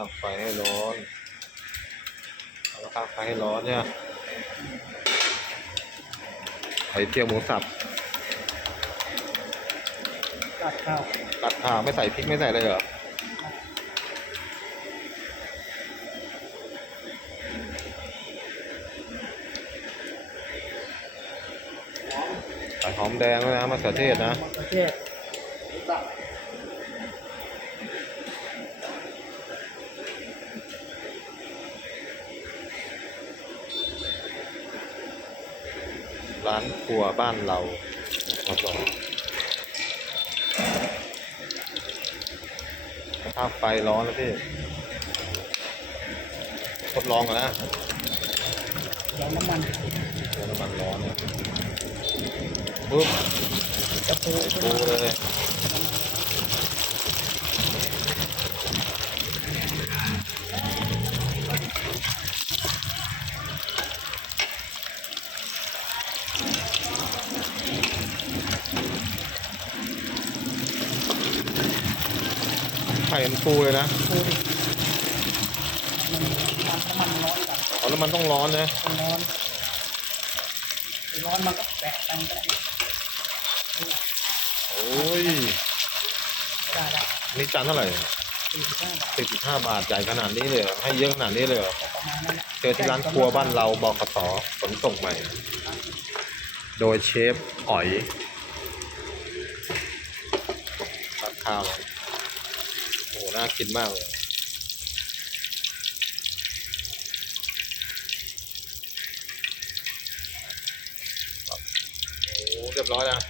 างไฟให้ร้อนเอาข้างไฟให้ร้อนเนี่ยไข่เจียวหมูสับราดข้าวตัดข่าวไม่ใส่พริกไม่ใส่เลยเหรอใส่หอมแดงด้วยนะมะเขือเทศนะมะเขือเทศ ร้านครัวบ้านเราครับผมข้าวไฟร้อนแล้วพี่ทดลองก่อนนะลองน้ำมันเดี๋ยวน้ำมันร้อนเนี่ยปุ๊บจะปูใส่ปูเลย ข่มันฟูเลยนะปูมันน้ำมันร้อนกับอ๋อแล้วมันต้องร้อนนะมันร้อน ร้อนมันก็แตะกันก็ได้โอ้ยได้แล้วนี่จานเท่าไหร่สี่สิบห้าบาทสิบห้าบาทใหญ่ขนาดนี้เลยเหรอให้เยอะขนาดนี้เลยเหรอก็ประมาณนั้นแหละเจอที่ร้านครัวบ้านเราบกสขนส่งใหม่ โดยเชฟอ๋อยตัดข้าวโอ้โหน่ากินมากเลยโอ้เรียบร้อยแล้ว